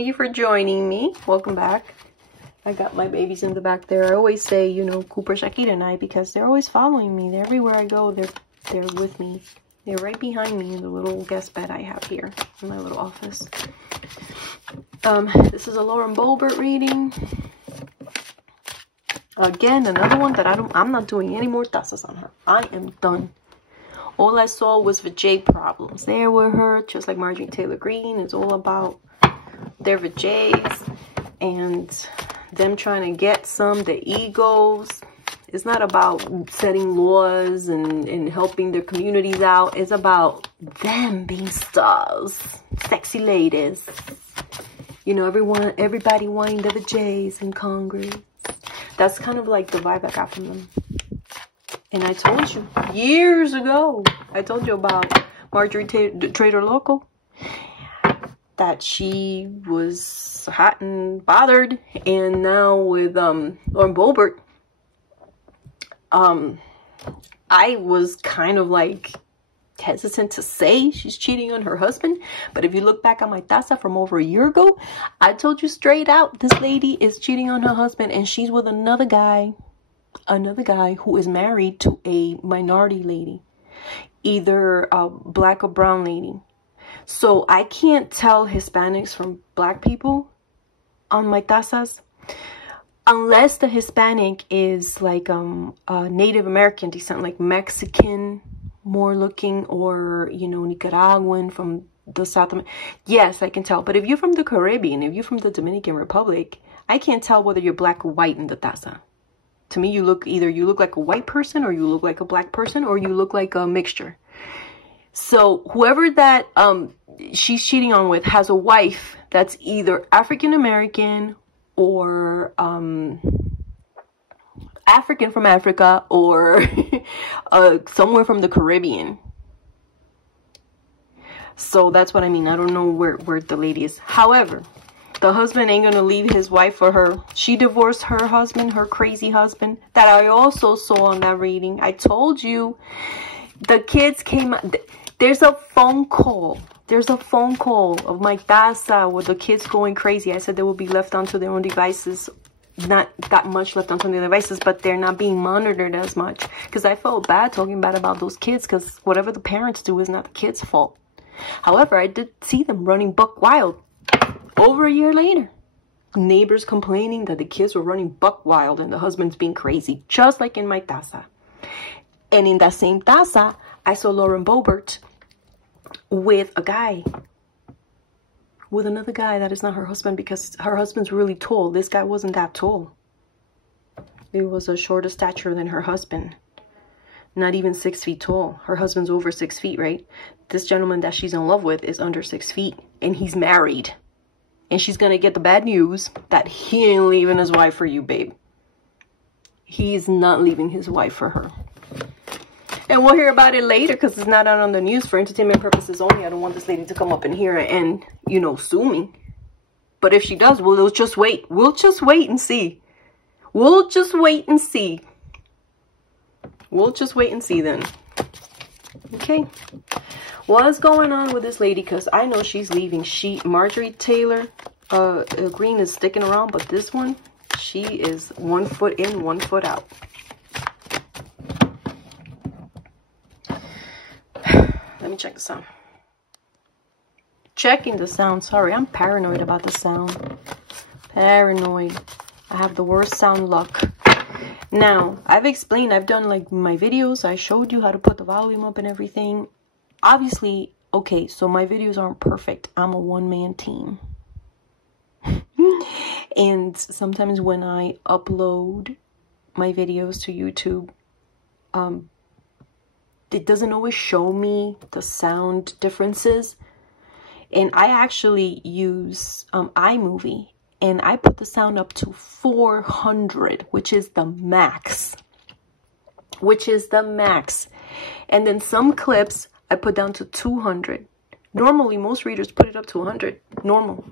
Thank you for joining me. Welcome back. I got my babies in the back there. I always say, you know, Cooper, Shakira, and I, because they're always following me. They're everywhere I go. They're with me. They're right behind me in the little guest bed I have here in my little office. This is a Lauren Boebert reading. Again, another one that I'm not doing any more tazas on her. I am done. All I saw was vajay problems there with her, just like Marjorie Taylor Greene. It's all about their vajays and them trying to get the egos. It's not about setting laws and helping their communities out. It's about them being stars, sexy ladies. You know, everybody wanting the vajays in Congress. That's kind of like the vibe I got from them. And I told you years ago, I told you about Marjorie Trader Local, that she was hot and bothered. And now with Lauren Boebert, I was kind of like hesitant to say she's cheating on her husband. But if you look back on my taza from over a year ago, I told you straight out, this lady is cheating on her husband and she's with another guy who is married to a minority lady, either a black or brown lady. So I can't tell Hispanics from black people on my tazas unless the Hispanic is like Native American descent, like Mexican more looking, or, you know, Nicaraguan from the South. Yes, I can tell. But if you're from the Caribbean, if you're from the Dominican Republic, I can't tell whether you're black or white in the taza. To me, you look like a white person, or you look like a black person, or you look like a mixture. So whoever that she's cheating on with has a wife that's either African American or African from Africa, or somewhere from the Caribbean. So that's what I mean. I don't know where the lady is. However, the husband ain't gonna leave his wife for her. She divorced her husband, her crazy husband, that I also saw on that reading. I told you, the kids came. There's a phone call. There's a phone call of my taza with the kids going crazy. I said they will be left onto their own devices. Not that much left onto their devices, but they're not being monitored as much. Because I felt bad talking bad about those kids, because whatever the parents do is not the kids' fault. However, I did see them running buck wild. Over a year later, neighbors complaining that the kids were running buck wild and the husband's being crazy, just like in my taza. And in that same taza, I saw Lauren Boebert with a guy, with another guy that is not her husband, because her husband's really tall. This guy wasn't that tall. He was a shorter stature than her husband. Not even 6 feet tall. Her husband's over 6 feet, right? This gentleman that she's in love with is under 6 feet, and he's married. And she's gonna get the bad news that he ain't leaving his wife for you, babe. He's not leaving his wife for her. And we'll hear about it later, because it's not out on the news, for entertainment purposes only. I don't want this lady to come up in here and, you know, sue me. But if she does, we'll just wait. We'll just wait and see. We'll just wait and see. We'll just wait and see then. Okay. What's going on with this lady? Because I know she's leaving. Marjorie Taylor Greene is sticking around, but this one, she is 1 foot in, 1 foot out. Let me check the sound. Checking the sound. Sorry, I'm paranoid about the sound. Paranoid. I have the worst sound luck. Now, I've explained, I've done like my videos. I showed you how to put the volume up and everything. Obviously, okay, so my videos aren't perfect. I'm a one-man team. And sometimes when I upload my videos to YouTube, it doesn't always show me the sound differences. And I actually use iMovie, and I put the sound up to 400, which is the max. Which is the max. And then some clips I put down to 200. Normally, most readers put it up to 100. Normal.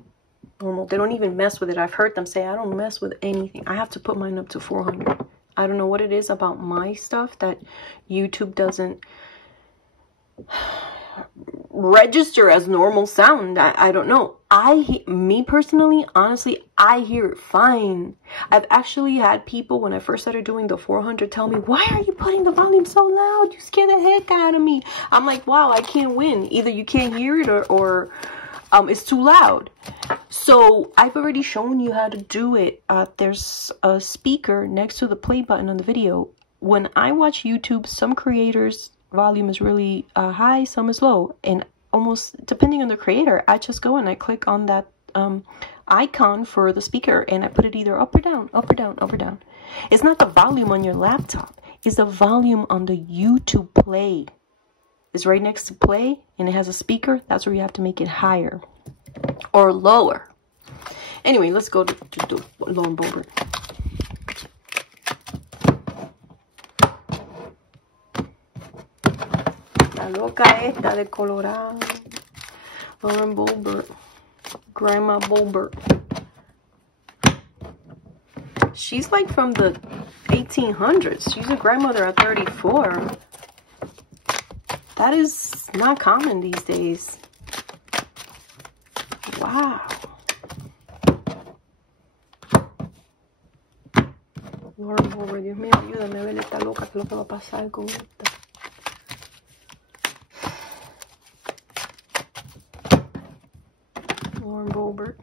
They don't even mess with it. I've heard them say, I don't mess with anything. I have to put mine up to 400. I don't know what it is about my stuff that YouTube doesn't register as normal sound. I don't know. Me personally, honestly, I hear it fine. I've actually had people, when I first started doing the 400, tell me, why are you putting the volume so loud? You scare the heck out of me. I'm like, wow, I can't win. Either you can't hear it or it's too loud. So I've already shown you how to do it. There's a speaker next to the play button on the video. When I watch YouTube, some creators' volume is really high, some is low, and almost depending on the creator, I just go and I click on that icon for the speaker and I put it either up or down, up or down, up or down. It's not the volume on your laptop, it's the volume on the YouTube play. It's right next to play and it has a speaker. That's where you have to make it higher or lower. Anyway, let's go to Lauren Boebert. La loca esta de Colorado. Lauren Boebert. Grandma Boebert. She's like from the 1800s. She's a grandmother at 34. That is not common these days. Wow. Lauren Boebert, Dios mío, ayúdame a ver esta loca, que lo que va a pasar con esta. Lauren Boebert.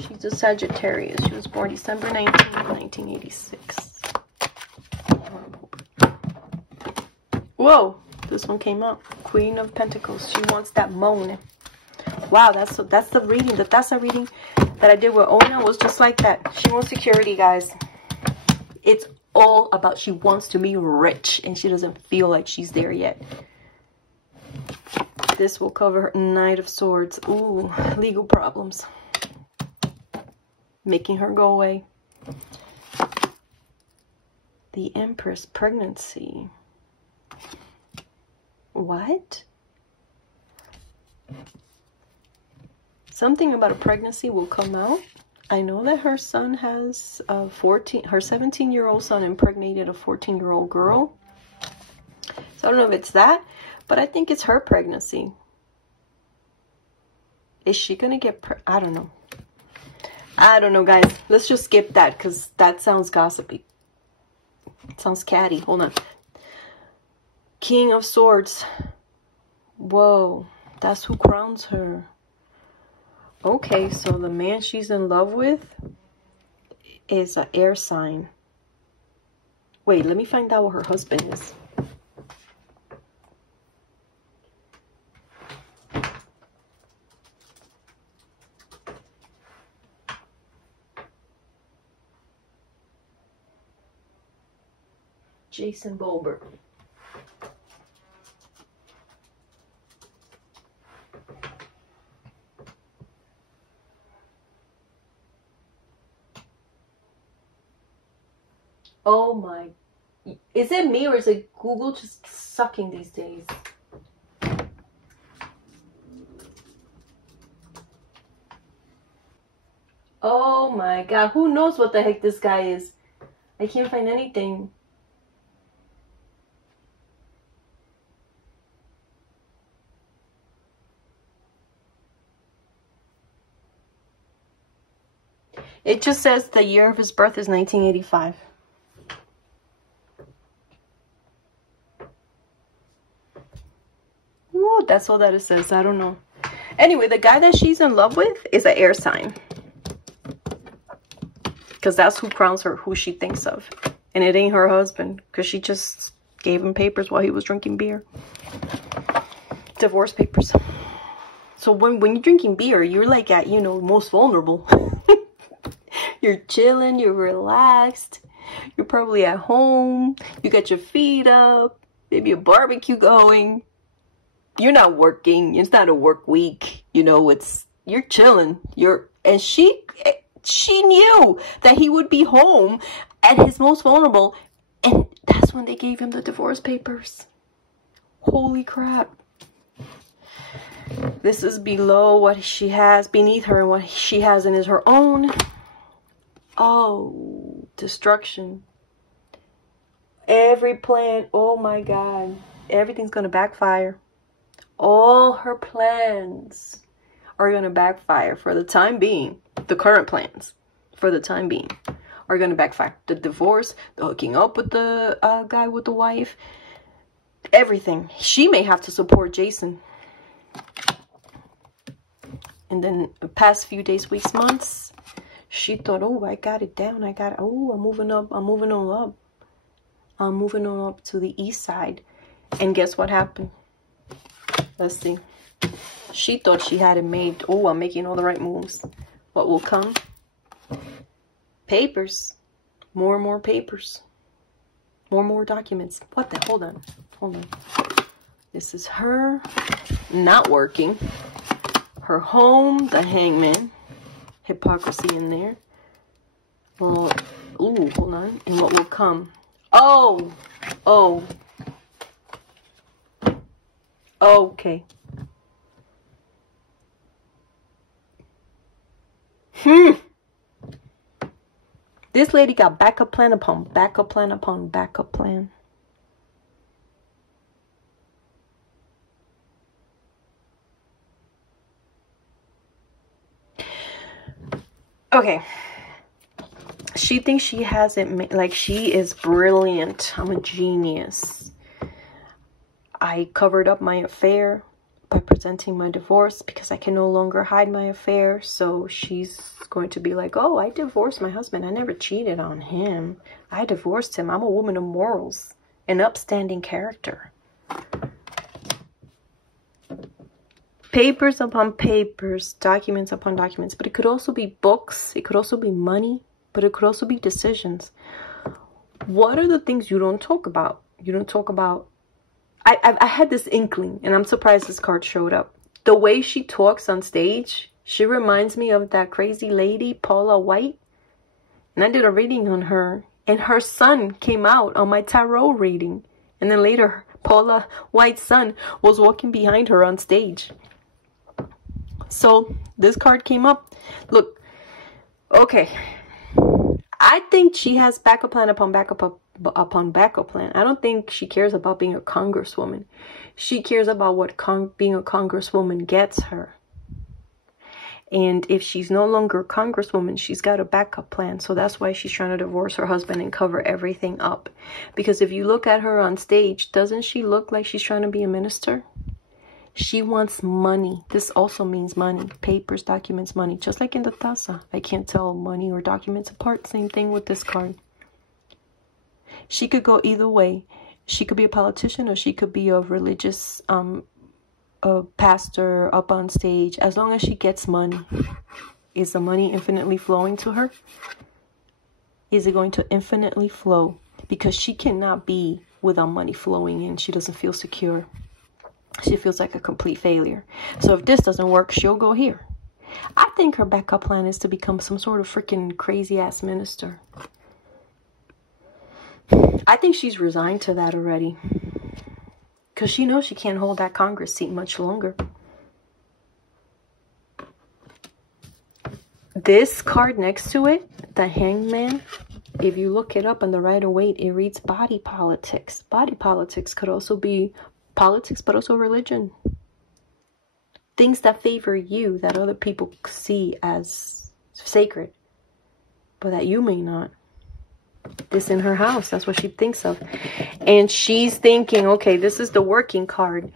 She's a Sagittarius. She was born December 19th, 1986. Lauren Boebert. Whoa, this one came up. Queen of Pentacles. She wants that moan. Wow, that's the reading. That's a reading that I did with Ona. Was just like that. She wants security, guys. It's all about she wants to be rich and she doesn't feel like she's there yet. This will cover her Knight of Swords. Ooh, legal problems. Making her go away. The Empress, pregnancy. What? Something about a pregnancy will come out. I know that her son has her 17-year-old son impregnated a 14-year-old girl. So I don't know if it's that, but I think it's her pregnancy. Is she gonna get I don't know. I don't know, guys. Let's just skip that because that sounds gossipy. It sounds catty. Hold on. King of Swords. Whoa, that's who crowns her. Okay, so the man she's in love with is an air sign. Wait, let me find out what her husband is. Jason Boebert. Oh my, is it me or is it Google just sucking these days? Oh my God, who knows what the heck this guy is? I can't find anything. It just says the year of his birth is 1985. Ooh, that's all that it says. I don't know. Anyway, the guy that she's in love with is an air sign. Because that's who crowns her, who she thinks of. And it ain't her husband. Because she just gave him papers while he was drinking beer. Divorce papers. So when you're drinking beer, you're like at, you know, most vulnerable. You're chilling, you're relaxed. You're probably at home. You got your feet up. Maybe a barbecue going. You're not working. It's not a work week. You know, you're chilling. And she knew that he would be home at his most vulnerable. And that's when they gave him the divorce papers. Holy crap. This is below what she has beneath her, and what she has in is her own. Oh, destruction. Every plan. Oh my God. Everything's going to backfire. all her plans are going to backfire for the time being. The current plans for the time being are going to backfire. The divorce, the hooking up with the guy with the wife, everything. She may have to support Jason. And then the past few days, weeks, months, she thought, oh, I got it down. Oh, I'm moving up. I'm moving on up. I'm moving on up to the east side. And guess what happened? Let's see. She thought she had it made. Oh, I'm making all the right moves. What will come? Papers. More and more papers. More and more documents. What the? Hold on. Hold on. This is her not working. Her home, the hangman. Hypocrisy in there. Well, ooh, hold on. And what will come? Oh. Oh. Okay. This lady got backup plan upon backup plan upon backup plan. Okay. She thinks she has it made, like she is brilliant. I'm a genius. I covered up my affair by presenting my divorce because I can no longer hide my affair. So she's going to be like, oh, I divorced my husband. I never cheated on him. I divorced him. I'm a woman of morals, an upstanding character. Papers upon papers, documents upon documents. But it could also be books. It could also be money. But it could also be decisions. What are the things you don't talk about? You don't talk about... I had this inkling, and I'm surprised this card showed up. The way she talks on stage, she reminds me of that crazy lady, Paula White. And I did a reading on her, and her son came out on my tarot reading. And then later, Paula White's son was walking behind her on stage. So this card came up. Look, okay. I think she has backup plan upon backup plan. I don't think she cares about being a congresswoman. She cares about what being a congresswoman gets her. And if she's no longer a congresswoman, she's got a backup plan. So that's why she's trying to divorce her husband and cover everything up. Because if you look at her on stage, doesn't she look like she's trying to be a minister? She wants money. This also means money. Papers, documents, money. Just like in the taza. I can't tell money or documents apart. Same thing with this card. She could go either way. She could be a politician or she could be a religious a pastor up on stage. As long as she gets money. Is the money infinitely flowing to her? Is it going to infinitely flow? Because she cannot be without money flowing in. She doesn't feel secure. She feels like a complete failure. So if this doesn't work, she'll go here. I think her backup plan is to become some sort of freaking crazy ass minister. I think she's resigned to that already. Because she knows she can't hold that Congress seat much longer. This card next to it, the Hangman, if you look it up on the Rider-Waite, it reads body politics. Body politics could also be politics, but also religion. Things that favor you, that other people see as sacred, but that you may not. This in her house, that's what she thinks of. And she's thinking, okay, this is the working card.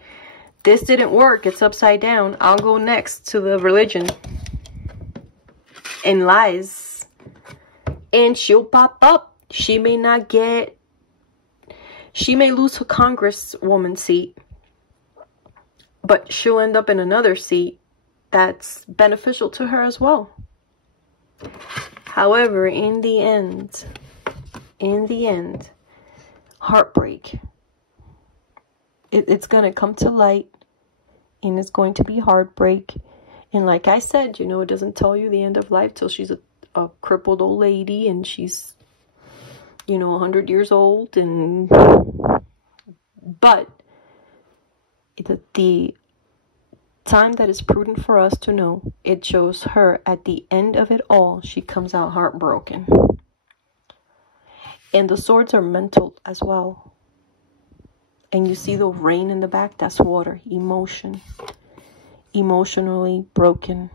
This didn't work, it's upside down. I'll go next to the religion and lies. And she'll pop up. She may not get... She may lose her congresswoman seat, but she'll end up in another seat that's beneficial to her as well. However, in the end, heartbreak. It's going to come to light, and it's going to be heartbreak. And like I said, you know, it doesn't tell you the end of life till she's a crippled old lady and she's, you know, 100 years old. And but the time that is prudent for us to know, it shows her at the end of it all, she comes out heartbroken. And the swords are mental as well. And you see the rain in the back? That's water. Emotion. Emotionally broken.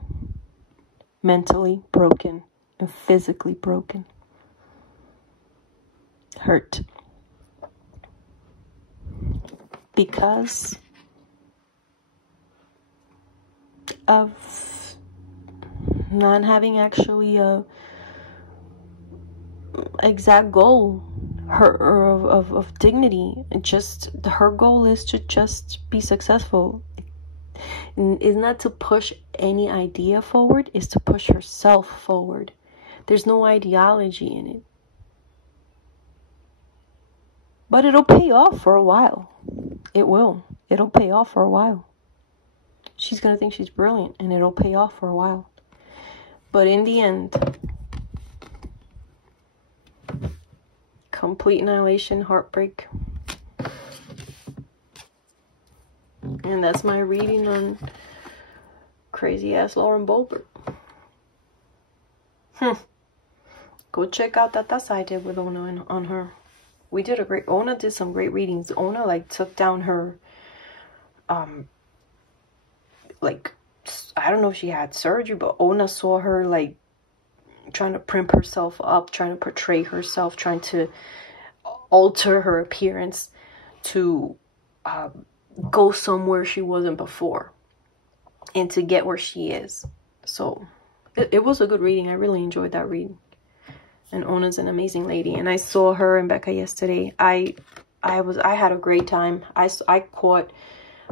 Mentally broken. And physically broken. Hurt. Because of not having actually a exact goal of dignity. Just her goal is to just be successful. Is not to push any idea forward, is to push herself forward. There's no ideology in it. But it'll pay off for a while. It will. It'll pay off for a while. She's going to think she's brilliant, and it'll pay off for a while. But in the end, complete annihilation, heartbreak. And that's my reading on crazy-ass Lauren Boebert. Go check out that taza I did with Ona on her. We did a great... Ona did some great readings. Ona, like, took down her... like, I don't know if she had surgery, but Ona saw her, like, trying to primp herself up, trying to portray herself, trying to alter her appearance to go somewhere she wasn't before and to get where she is. So it was a good reading. I really enjoyed that reading. And Ona's an amazing lady. And I saw her and Becca yesterday. I had a great time. I caught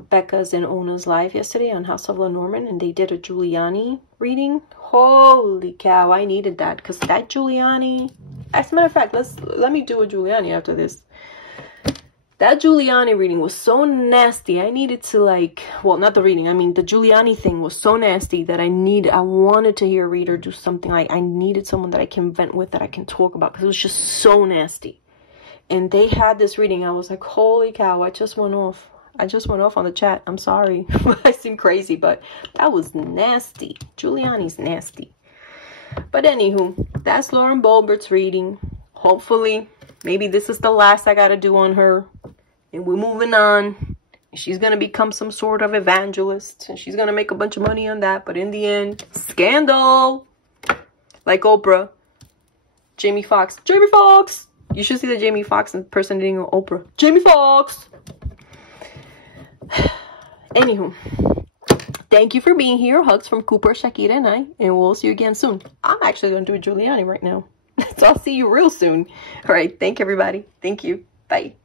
Becca's and Ona's live yesterday on House of Lenormand, and they did a Giuliani reading. Holy cow, I needed that, because that Giuliani, as a matter of fact, let me do a Giuliani after this. That Giuliani reading was so nasty. I needed to, like, well, not the reading, I mean the Giuliani thing was so nasty that I wanted to hear a reader do something. I needed someone that I can vent with, that I can talk about, because it was just so nasty. And they had this reading. I was like, holy cow, I just went off on the chat. I'm sorry. I seem crazy, but that was nasty. Giuliani's nasty. But anywho, that's Lauren Boebert's reading. Hopefully, maybe this is the last I gotta do on her. And we're moving on. She's gonna become some sort of evangelist. And she's gonna make a bunch of money on that. But in the end, scandal. Like Oprah. Jamie Foxx. Jamie Foxx! You should see the Jamie Foxx impersonating Oprah. Jamie Foxx! Anywho, thank you for being here. Hugs from Cooper, Shakira, and I. And we'll see you again soon. I'm actually going to do a Giuliani right now. So I'll see you real soon. All right. Thank you, everybody. Thank you. Bye.